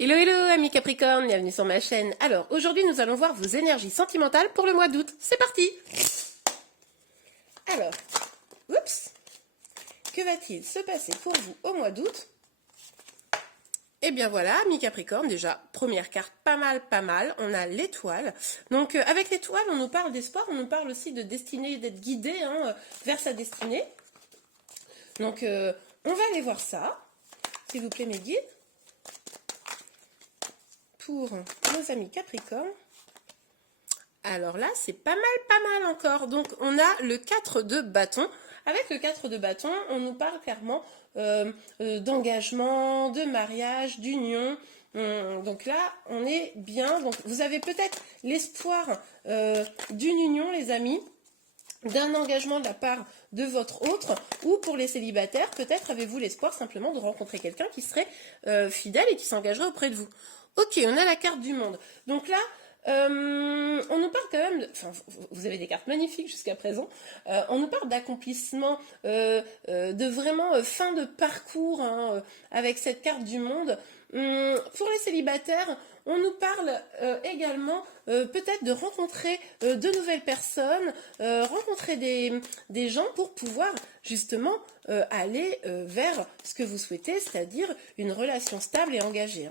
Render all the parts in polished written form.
Hello hello amis Capricorne, bienvenue sur ma chaîne. Alors aujourd'hui nous allons voir vos énergies sentimentales pour le mois d'août. C'est parti. Alors, oups, que va-t-il se passer pour vous au mois d'août? Eh bien voilà, amis Capricorne, déjà première carte pas mal, on a l'étoile. Donc avec l'étoile on nous parle d'espoir, on nous parle aussi de destinée, d'être guidé vers sa destinée. Donc on va aller voir ça, s'il vous plaît mes guides. Pour nos amis Capricorne. Alors là, c'est pas mal encore. Donc, on a le 4 de bâton. Avec le 4 de bâton, on nous parle clairement d'engagement, de mariage, d'union. Donc là, on est bien. Donc, vous avez peut-être l'espoir d'une union, les amis, d'un engagement de la part de votre autre, ou pour les célibataires, peut-être avez-vous l'espoir simplement de rencontrer quelqu'un qui serait fidèle et qui s'engagerait auprès de vous. Ok, on a la carte du monde. Donc là, on nous parle quand même, enfin, vous avez des cartes magnifiques jusqu'à présent, on nous parle d'accomplissement, de vraiment fin de parcours avec cette carte du monde. Pour les célibataires, on nous parle également peut-être de rencontrer de nouvelles personnes, rencontrer des gens pour pouvoir justement aller vers ce que vous souhaitez, c'est-à-dire une relation stable et engagée.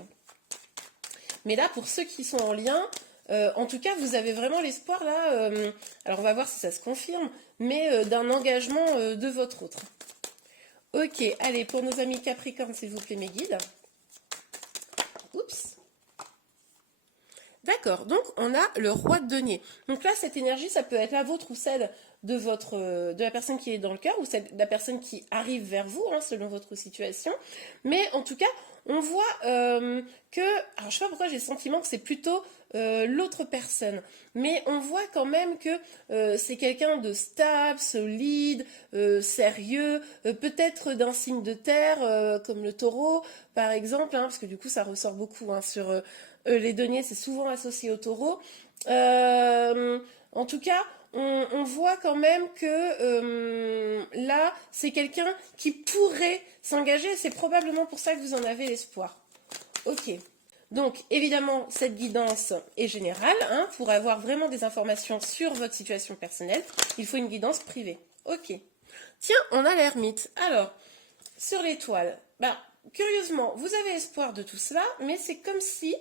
Mais là, pour ceux qui sont en lien, en tout cas, vous avez vraiment l'espoir là, alors on va voir si ça se confirme, mais d'un engagement de votre autre. Ok, allez, pour nos amis Capricorne, s'il vous plaît, mes guides. Oups. D'accord, donc on a le roi de denier. Donc là, cette énergie, ça peut être la vôtre ou celle de la personne qui est dans le cœur, ou celle de la personne qui arrive vers vous, selon votre situation. Mais en tout cas, on voit que, alors je sais pas pourquoi j'ai le sentiment que c'est plutôt l'autre personne, mais on voit quand même que c'est quelqu'un de stable, solide, sérieux, peut-être d'un signe de terre, comme le taureau, par exemple, parce que du coup ça ressort beaucoup sur les deniers, c'est souvent associé au taureau. En tout cas, on voit quand même que là, c'est quelqu'un qui pourrait s'engager. C'est probablement pour ça que vous en avez l'espoir. Ok. Donc, évidemment, cette guidance est générale. Pour avoir vraiment des informations sur votre situation personnelle, il faut une guidance privée. Ok. Tiens, on a l'ermite. Alors, sur l'étoile, curieusement, vous avez espoir de tout cela, mais c'est comme si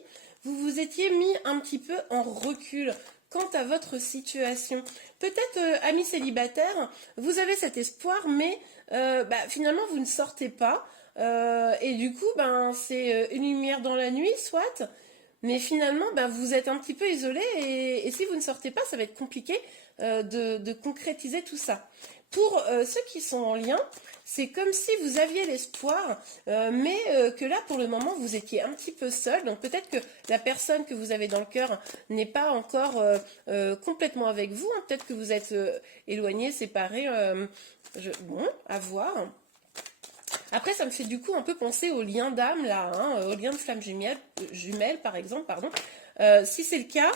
vous vous étiez mis un petit peu en recul quant à votre situation. Peut-être, amis célibataires, vous avez cet espoir, mais finalement, vous ne sortez pas. Et du coup, c'est une lumière dans la nuit, soit. Mais finalement, vous êtes un petit peu isolé et si vous ne sortez pas, ça va être compliqué de concrétiser tout ça. Pour ceux qui sont en lien, c'est comme si vous aviez l'espoir, mais que là, pour le moment, vous étiez un petit peu seul. Donc peut-être que la personne que vous avez dans le cœur n'est pas encore complètement avec vous. Peut-être que vous êtes éloigné, séparé. Bon, à voir. Après, ça me fait du coup un peu penser au lien d'âme, là, au lien de flamme jumelle, par exemple, pardon. Si c'est le cas,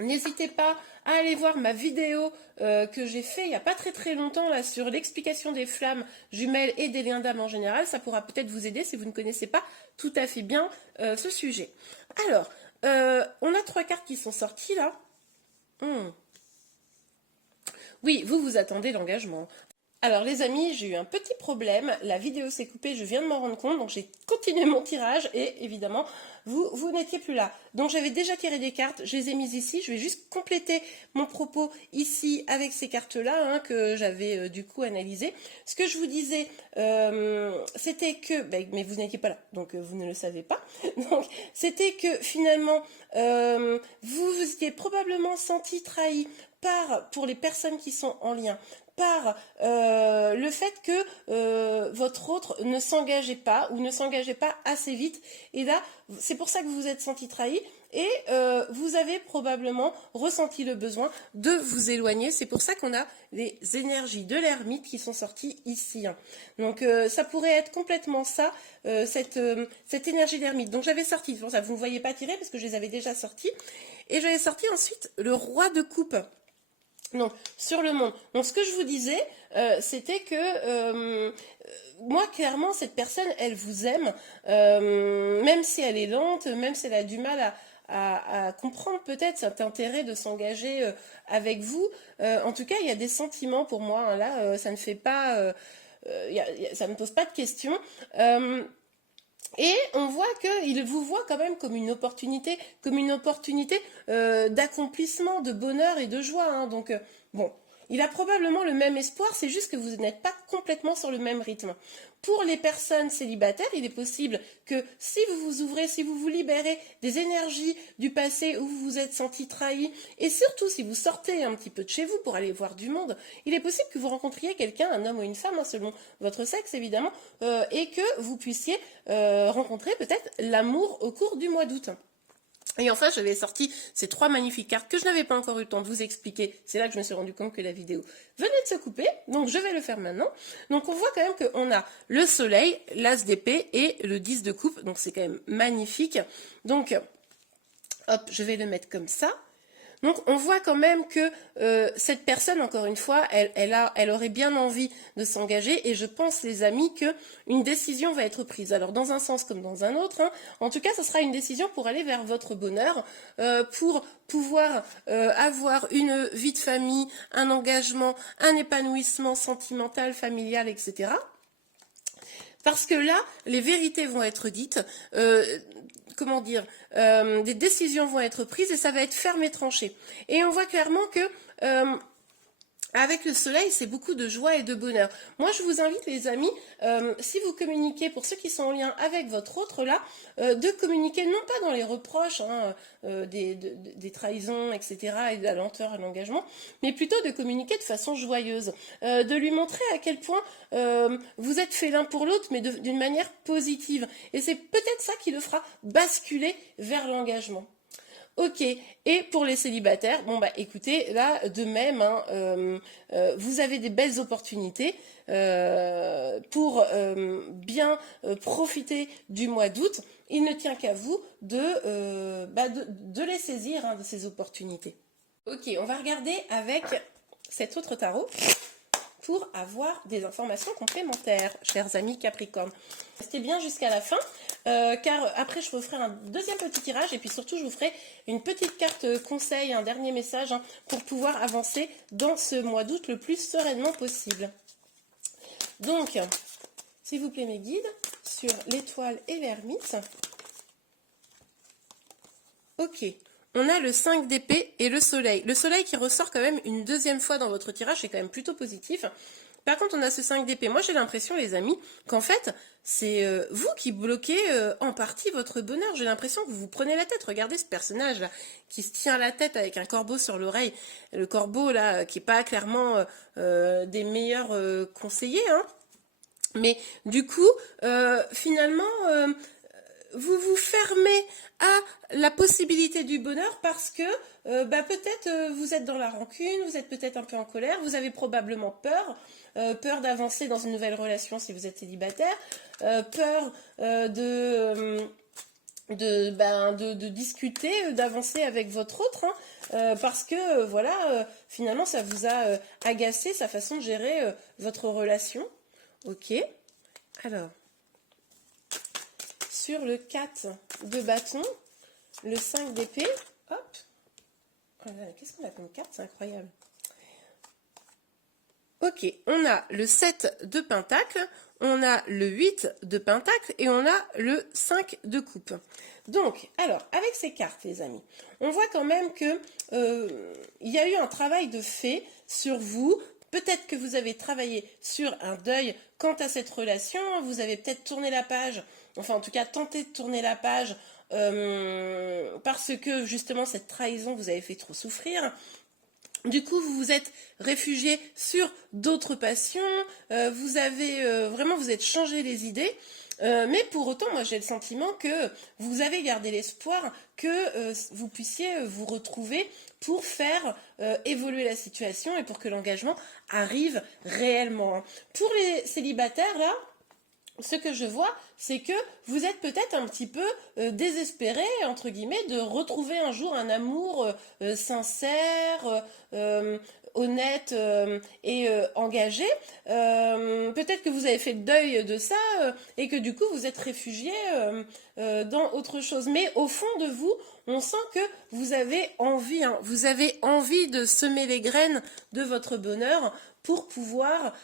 n'hésitez pas à aller voir ma vidéo que j'ai fait il n'y a pas très longtemps là, sur l'explication des flammes jumelles et des liens d'âme en général. Ça pourra peut-être vous aider si vous ne connaissez pas tout à fait bien ce sujet. Alors, on a 3 cartes qui sont sorties là. Oui, vous attendez l'engagement. Alors les amis, j'ai eu un petit problème, la vidéo s'est coupée, je viens de m'en rendre compte, donc j'ai continué mon tirage et évidemment, vous n'étiez plus là. Donc j'avais déjà tiré des cartes, je les ai mises ici, je vais juste compléter mon propos ici avec ces cartes-là que j'avais du coup analysées. Ce que je vous disais, c'était que, mais vous n'étiez pas là, donc vous ne le savez pas, donc c'était que finalement, vous vous étiez probablement senti trahi pour les personnes qui sont en lien, par le fait que votre autre ne s'engageait pas ou ne s'engageait pas assez vite. Et là, c'est pour ça que vous vous êtes senti trahi et vous avez probablement ressenti le besoin de vous éloigner. C'est pour ça qu'on a les énergies de l'ermite qui sont sorties ici. Donc ça pourrait être complètement ça, cette énergie d'ermite. Donc j'avais sorti, pour ça vous ne voyez pas tirer parce que je les avais déjà sortis. Et j'avais sorti ensuite le roi de coupe. Donc, sur le monde. Donc, ce que je vous disais, c'était que moi, clairement, cette personne, elle vous aime, même si elle est lente, même si elle a du mal à comprendre peut-être cet intérêt de s'engager avec vous. En tout cas, il y a des sentiments pour moi, hein. Là, ça ne fait pas, ça ne pose pas de questions. Et on voit qu'il vous voit quand même comme une opportunité d'accomplissement, de bonheur et de joie, hein. Donc, bon, il a probablement le même espoir, c'est juste que vous n'êtes pas complètement sur le même rythme. Pour les personnes célibataires, il est possible que si vous vous ouvrez, si vous vous libérez des énergies du passé où vous vous êtes senti trahi, et surtout si vous sortez un petit peu de chez vous pour aller voir du monde, il est possible que vous rencontriez quelqu'un, un homme ou une femme, hein, selon votre sexe évidemment, et que vous puissiez rencontrer peut-être l'amour au cours du mois d'août. Et enfin, j'avais sorti ces 3 magnifiques cartes que je n'avais pas encore eu le temps de vous expliquer. C'est là que je me suis rendu compte que la vidéo venait de se couper. Donc, je vais le faire maintenant. Donc, on voit quand même qu'on a le soleil, l'as d'épée et le 10 de coupe. Donc, c'est quand même magnifique. Donc, hop, je vais le mettre comme ça. Donc on voit quand même que cette personne, encore une fois, elle aurait bien envie de s'engager et je pense, les amis, qu'une décision va être prise. Alors dans un sens comme dans un autre, hein. En tout cas, ce sera une décision pour aller vers votre bonheur, pour pouvoir avoir une vie de famille, un engagement, un épanouissement sentimental, familial, etc. Parce que là, les vérités vont être dites, comment dire, des décisions vont être prises et ça va être ferme et tranché. Et on voit clairement que avec le soleil, c'est beaucoup de joie et de bonheur. Moi, je vous invite, les amis, si vous communiquez, pour ceux qui sont en lien avec votre autre, là, de communiquer non pas dans les reproches, hein, des trahisons, etc., et de la lenteur à l'engagement, mais plutôt de communiquer de façon joyeuse, de lui montrer à quel point vous êtes fait l'un pour l'autre, mais d'une manière positive. Et c'est peut-être ça qui le fera basculer vers l'engagement. Ok, et pour les célibataires, bon bah écoutez, là de même, hein, vous avez des belles opportunités pour bien profiter du mois d'août. Il ne tient qu'à vous de les saisir, hein, de ces opportunités. Ok, on va regarder avec cet autre tarot pour avoir des informations complémentaires, chers amis Capricorne. Restez bien jusqu'à la fin, car après je vous ferai un deuxième petit tirage et puis surtout je vous ferai une petite carte conseil, un dernier message, hein, pour pouvoir avancer dans ce mois d'août le plus sereinement possible. Donc, s'il vous plaît mes guides, sur l'étoile et l'ermite. Ok. On a le 5 d'épée et le soleil. Le soleil qui ressort quand même une deuxième fois dans votre tirage, c'est quand même plutôt positif. Par contre, on a ce 5 d'épée. Moi, j'ai l'impression, les amis, qu'en fait, c'est vous qui bloquez en partie votre bonheur. J'ai l'impression que vous vous prenez la tête. Regardez ce personnage-là, qui se tient la tête avec un corbeau sur l'oreille. Le corbeau, là, qui n'est pas clairement des meilleurs conseillers, hein. Mais du coup, finalement... vous vous fermez à la possibilité du bonheur parce que peut-être vous êtes dans la rancune, vous êtes peut-être un peu en colère, vous avez probablement peur d'avancer dans une nouvelle relation si vous êtes célibataire, peur de discuter, d'avancer avec votre autre, hein, parce que voilà, finalement ça vous a agacé sa façon de gérer votre relation. Ok, alors... Sur le 4 de bâton, le 5 d'épée, hop, qu'est-ce qu'on a comme carte, c'est incroyable. Ok, on a le 7 de pentacle, on a le 8 de pentacle et on a le 5 de coupe. Donc, alors, avec ces cartes, les amis, on voit quand même que il y a eu un travail de fait sur vous. Peut-être que vous avez travaillé sur un deuil quant à cette relation, vous avez peut-être tourné la page, enfin en tout cas tenté de tourner la page parce que justement cette trahison vous avez fait trop souffrir. Du coup, vous vous êtes réfugié sur d'autres passions, vous avez vraiment, vous êtes changé les idées. Mais pour autant, moi j'ai le sentiment que vous avez gardé l'espoir que vous puissiez vous retrouver pour faire évoluer la situation et pour que l'engagement arrive réellement. Pour les célibataires, là, ce que je vois, c'est que vous êtes peut-être un petit peu désespéré, entre guillemets, de retrouver un jour un amour sincère, honnête et engagé. Peut-être que vous avez fait le deuil de ça et que du coup vous êtes réfugié dans autre chose. Mais au fond de vous, on sent que vous avez envie, hein, vous avez envie de semer les graines de votre bonheur pour pouvoir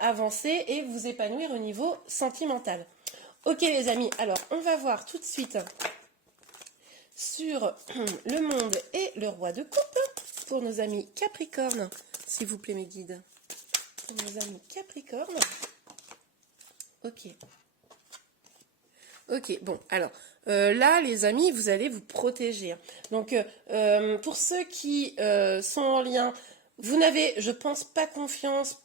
avancer et vous épanouir au niveau sentimental. Ok les amis, alors on va voir tout de suite sur le monde et le roi de coupe pour nos amis Capricorne, s'il vous plaît mes guides. Pour nos amis Capricorne. Ok. Ok, bon, alors là les amis, vous allez vous protéger. Donc pour ceux qui sont en lien, vous n'avez, je pense, pas confiance.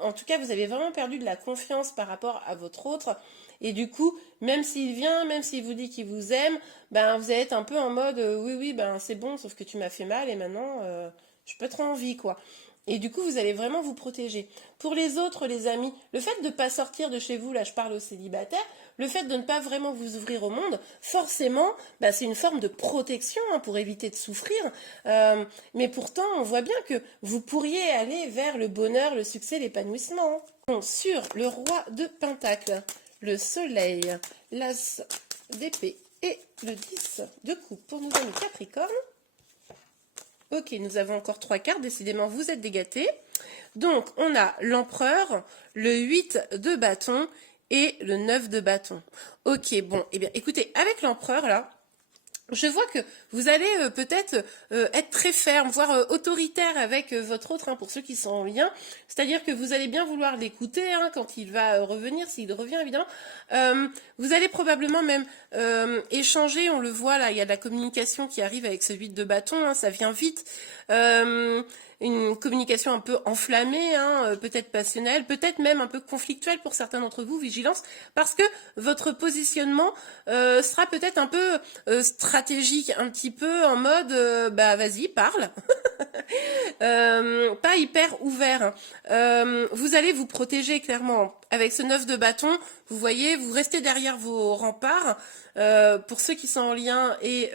En tout cas, vous avez vraiment perdu de la confiance par rapport à votre autre. Et du coup, même s'il vient, même s'il vous dit qu'il vous aime, ben vous allez être un peu en mode oui, oui, ben c'est bon, sauf que tu m'as fait mal et maintenant je peux trop envie, quoi. Et du coup, vous allez vraiment vous protéger. Pour les autres, les amis, le fait de ne pas sortir de chez vous, là je parle aux célibataires, le fait de ne pas vraiment vous ouvrir au monde, forcément, bah, c'est une forme de protection hein, pour éviter de souffrir. Mais pourtant, on voit bien que vous pourriez aller vers le bonheur, le succès, l'épanouissement. Bon, sur le roi de Pentacle, le soleil, l'as d'épée et le 10 de coupe pour nos amis Capricorne. Ok, nous avons encore 3 cartes, décidément vous êtes des gâtés. Donc, on a l'empereur, le 8 de bâton et le 9 de bâton. Ok, bon, eh bien, écoutez, avec l'empereur, là, je vois que vous allez peut-être être très ferme, voire autoritaire avec votre autre, hein, pour ceux qui sont en lien. C'est-à-dire que vous allez bien vouloir l'écouter hein, quand il va revenir, s'il revient évidemment. Vous allez probablement même échanger, on le voit là, il y a de la communication qui arrive avec ce 8 de bâton, hein, ça vient vite. Une communication un peu enflammée, hein, peut-être passionnelle, peut-être même un peu conflictuelle pour certains d'entre vous, vigilance, parce que votre positionnement sera peut-être un peu stratégique, un petit peu en mode, bah vas-y, parle, pas hyper ouvert. Vous allez vous protéger clairement. Avec ce 9 de bâton, vous voyez, vous restez derrière vos remparts, pour ceux qui sont en lien et...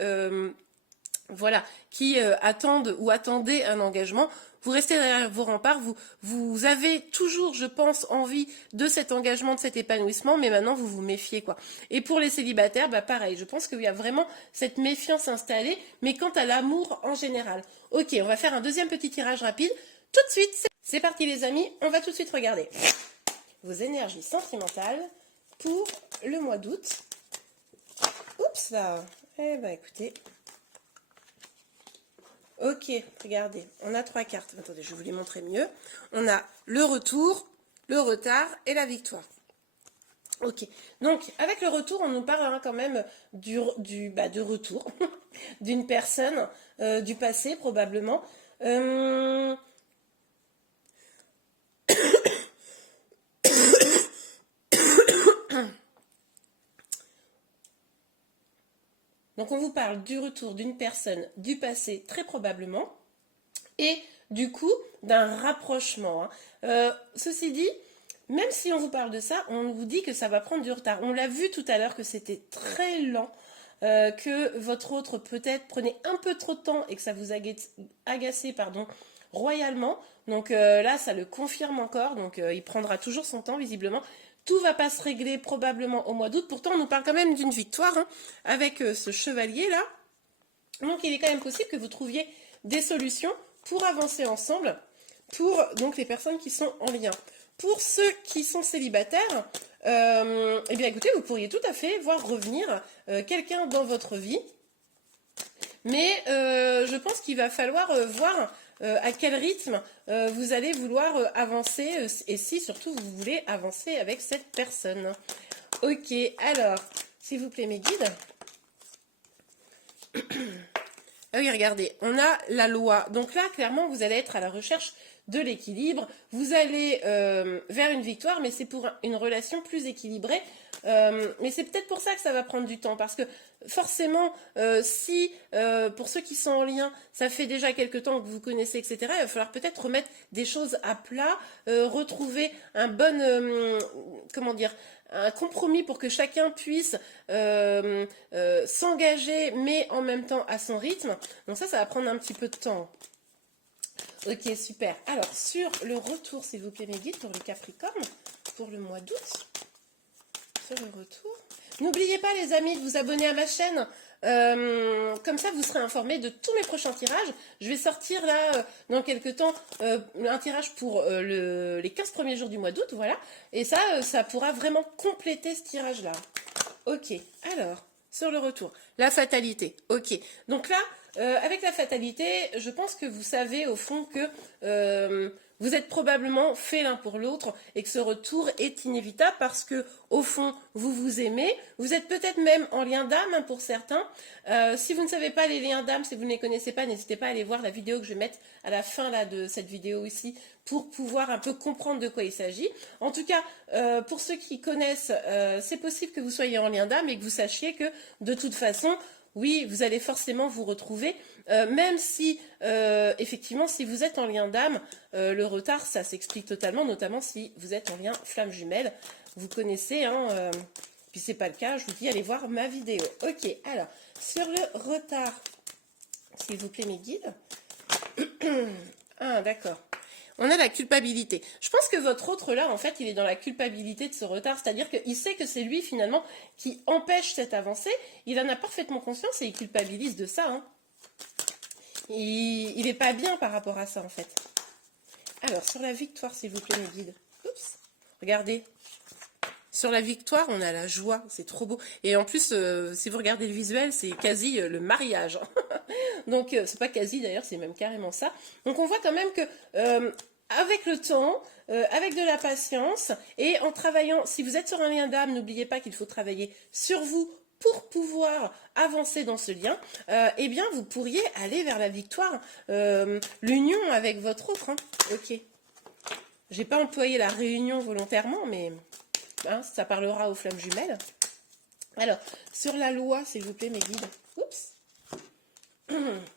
voilà, qui attendent ou attendaient un engagement, vous restez derrière vos remparts, vous avez toujours, je pense, envie de cet engagement, de cet épanouissement, mais maintenant vous vous méfiez, quoi. Et pour les célibataires, bah pareil, je pense qu'il y a vraiment cette méfiance installée, mais quant à l'amour en général. Ok, on va faire un deuxième petit tirage rapide, tout de suite, c'est parti les amis, on va tout de suite regarder vos énergies sentimentales pour le mois d'août. Oups là, eh ben écoutez... Ok, regardez, on a 3 cartes. Attendez, je vais vous les montrer mieux. On a le retour, le retard et la victoire. Ok, donc avec le retour, on nous parle hein, quand même du retour d'une personne du passé probablement. Donc on vous parle du retour d'une personne du passé très probablement et du coup d'un rapprochement. Hein. Ceci dit, même si on vous parle de ça, on vous dit que ça va prendre du retard. On l'a vu tout à l'heure que c'était très lent, que votre autre peut-être prenait un peu trop de temps et que ça vous agacait royalement. Donc là, ça le confirme encore. Donc il prendra toujours son temps visiblement. Tout va pas se régler probablement au mois d'août. Pourtant, on nous parle quand même d'une victoire hein, avec ce chevalier-là. Donc, il est quand même possible que vous trouviez des solutions pour avancer ensemble pour donc les personnes qui sont en lien. Pour ceux qui sont célibataires, eh bien, écoutez, vous pourriez tout à fait voir revenir quelqu'un dans votre vie. Mais je pense qu'il va falloir voir à quel rythme vous allez vouloir avancer et si surtout vous voulez avancer avec cette personne. Ok, alors, s'il vous plaît mes guides. Ah oui, regardez, on a la loi. Donc là, clairement, vous allez être à la recherche de l'équilibre, vous allez vers une victoire, mais c'est pour une relation plus équilibrée. Mais c'est peut-être pour ça que ça va prendre du temps, parce que forcément, si pour ceux qui sont en lien, ça fait déjà quelques temps que vous connaissez, etc., il va falloir peut-être remettre des choses à plat, retrouver un bon, comment dire, un compromis pour que chacun puisse s'engager, mais en même temps à son rythme. Donc ça va prendre un petit peu de temps. Ok, super. Alors, sur le retour, s'il vous plaît, mes guides, pour le Capricorne, pour le mois d'août, sur le retour. N'oubliez pas, les amis, de vous abonner à ma chaîne. Comme ça, vous serez informés de tous mes prochains tirages. Je vais sortir là, dans quelques temps, un tirage pour les 15 premiers jours du mois d'août, voilà. Et ça pourra vraiment compléter ce tirage-là. Ok, alors, sur le retour, la fatalité. Ok, donc là, avec la fatalité, je pense que vous savez au fond que vous êtes probablement fait l'un pour l'autre et que ce retour est inévitable parce que au fond, vous vous aimez. Vous êtes peut-être même en lien d'âme, hein, pour certains. Si vous ne savez pas les liens d'âme, si vous ne les connaissez pas, n'hésitez pas à aller voir la vidéo que je vais mettre à la fin là, de cette vidéo ici pour pouvoir un peu comprendre de quoi il s'agit. En tout cas, pour ceux qui connaissent, c'est possible que vous soyez en lien d'âme et que vous sachiez que de toute façon, oui, vous allez forcément vous retrouver, même si, effectivement, si vous êtes en lien d'âme, le retard, ça s'explique totalement, notamment si vous êtes en lien flamme jumelle. Vous connaissez, hein, puis c'est pas le cas, je vous dis, allez voir ma vidéo. Ok, alors, sur le retard, s'il vous plaît, mes guides. Ah, d'accord. On a la culpabilité. Je pense que votre autre là, en fait, il est dans la culpabilité de ce retard. C'est-à-dire qu'il sait que c'est lui, finalement, qui empêche cette avancée. Il en a parfaitement conscience et il culpabilise de ça. Hein. Il n'est pas bien par rapport à ça, en fait. Alors, sur la victoire, s'il vous plaît, mes guides. Oups. Regardez. Sur la victoire, on a la joie. C'est trop beau. Et en plus, si vous regardez le visuel, c'est quasi le mariage. Donc, c'est pas quasi, d'ailleurs, c'est même carrément ça. Donc, on voit quand même que... avec le temps, avec de la patience et en travaillant, si vous êtes sur un lien d'âme, n'oubliez pas qu'il faut travailler sur vous pour pouvoir avancer dans ce lien, eh bien vous pourriez aller vers la victoire, l'union avec votre autre. Hein. Ok. J'ai pas employé la réunion volontairement, mais hein, ça parlera aux flammes jumelles. Alors, sur la loi, s'il vous plaît, mes guides. Oups.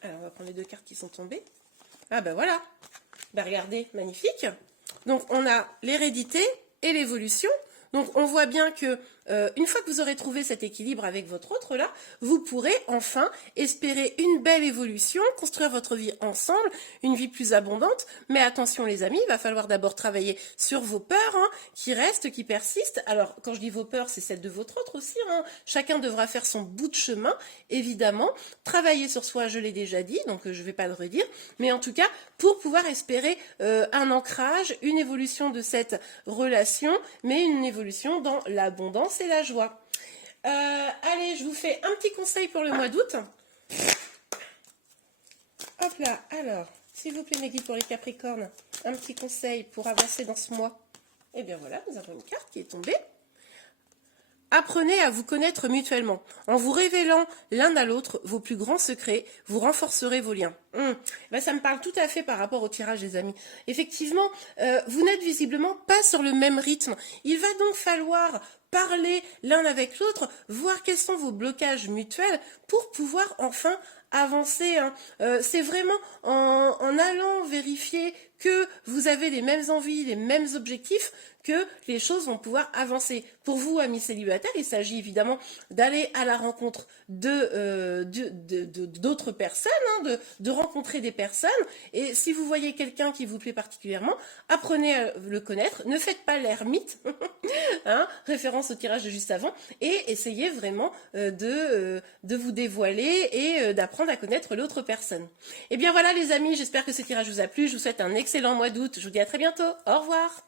Alors, on va prendre les deux cartes qui sont tombées. Ah ben voilà. Ben regardez, magnifique. Donc on a l'hérédité et l'évolution. Donc on voit bien que une fois que vous aurez trouvé cet équilibre avec votre autre là, vous pourrez enfin espérer une belle évolution, construire votre vie ensemble, une vie plus abondante. Mais attention les amis, il va falloir d'abord travailler sur vos peurs, hein, qui restent, qui persistent. Alors quand je dis vos peurs, c'est celles de votre autre aussi. Hein. Chacun devra faire son bout de chemin, évidemment. Travailler sur soi, je l'ai déjà dit, donc je ne vais pas le redire. Mais en tout cas, pour pouvoir espérer un ancrage, une évolution de cette relation, mais une évolution dans l'abondance et la joie. Allez, je vous fais un petit conseil pour le mois d'août. Hop là, alors, s'il vous plaît mes guides pour les Capricornes, un petit conseil pour avancer dans ce mois. Et bien voilà, nous avons une carte qui est tombée. Apprenez à vous connaître mutuellement. En vous révélant l'un à l'autre vos plus grands secrets, vous renforcerez vos liens. Ben, ça me parle tout à fait par rapport au tirage, les amis. Effectivement, vous n'êtes visiblement pas sur le même rythme. Il va donc falloir parler l'un avec l'autre, voir quels sont vos blocages mutuels pour pouvoir enfin avancer. Hein. C'est vraiment en allant vérifier que vous avez les mêmes envies, les mêmes objectifs, que les choses vont pouvoir avancer. Pour vous, amis célibataires, il s'agit évidemment d'aller à la rencontre d'autres personnes, hein, de rencontrer des personnes. Et si vous voyez quelqu'un qui vous plaît particulièrement, apprenez à le connaître. Ne faites pas l'ermite, hein, référence au tirage de juste avant, et essayez vraiment de vous dévoiler et d'apprendre à connaître l'autre personne. Et bien voilà les amis, j'espère que ce tirage vous a plu. Je vous souhaite un excellent mois d'août. Je vous dis à très bientôt. Au revoir.